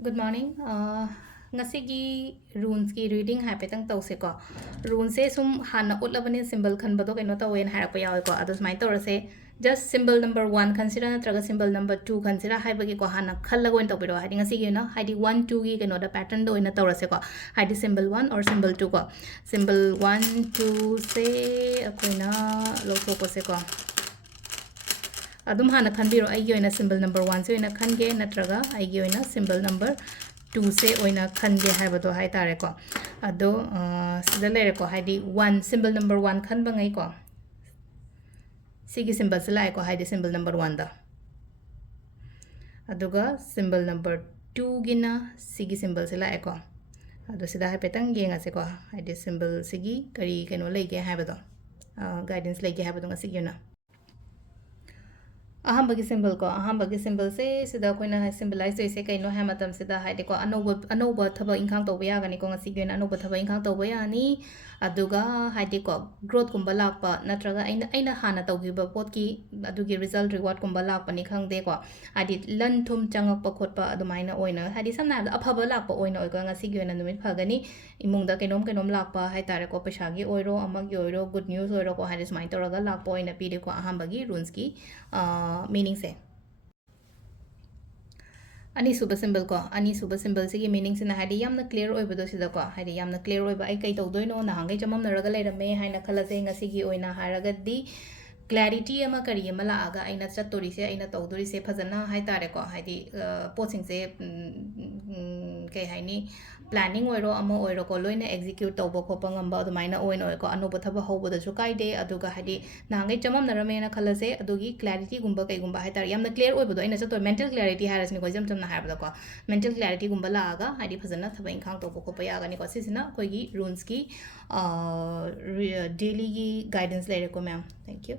Good morning. Ngasigi runes ki reading haipetang tause ko. Runes se sum hana utlabani symbol khan bado kaino tawen harap yaw ko. Adus mai torase just symbol number 1 consider natraga symbol number 2 consider haibagi ko hana khalla goin tawbiro hadi ngasigi na hadi 1 2 gi kaino da pattern do ina torase ko. Hadi symbol 1 or symbol 2 ko. Symbol 1 2 se akoina lotho ko se ko. Adum hana khanbiro aigi oina symbol number 1 se oina khange natraga aigi oina symbol number 2 se oina khange haibado hai tare ko ado sida lere ko haidi 1 symbol number 1 khanba ngai ko sigi symbol se lai ko haidi symbol number 1 da aduga symbol number 2 gina sigi symbol se lai ko ado sida hai petang yenga se ko haidi symbol sigi kari keno leige haibado guidance leige haibado ngasigi na ahambagi symbol se sida koina symbolize se kaino ha matam sida haide ko anoba thaba ingkhang to ya gani ko ngasi gena anoba thaba ingkhang to ya ni aduga haide ko growth kumba lakpa natraga aina hana tawgiba pot ki adugi result reward kumba lakpa ni khangde ko hadi lan thum changakpa khotpa adumaina oina hadi samna aphaba lakpa oina oiga ngasi gena numit phagani imungda kenom lakpa hai tare ko paisa gi oiro amagi oiro good news oiro ko hadi smai toraga lakpa oina pide ko ahambagi runes ki meaning se ani suba symbol se gi meaning se na hadi yamna clear oi bodo sida ko hadi yamna clear oi ba ai kai tawdoi no na hangai jamam naraga leirame haina khala se ngasi gi oina haraga di clarity ama kari ama la aga aina chatori se aina tawdori se phajana hai tare ko hadi posting se kai haini planning oiro ama oiro ko loina execute tawba khopa ngamba adumaina oin oi ko anoba thaba hoboda su kaide aduga hadi nangai jamam narame na khala se adugi clarity gumba kai gumba hai tare yamna clear oi bodo aina chator mental clarity haras ni ko jam na harba ko mental clarity gumba la aga hadi phajana thaba inkhang tawba khopa ya gani ko sisina koi gi runes ki daily gi guidance le ko ma'am thank you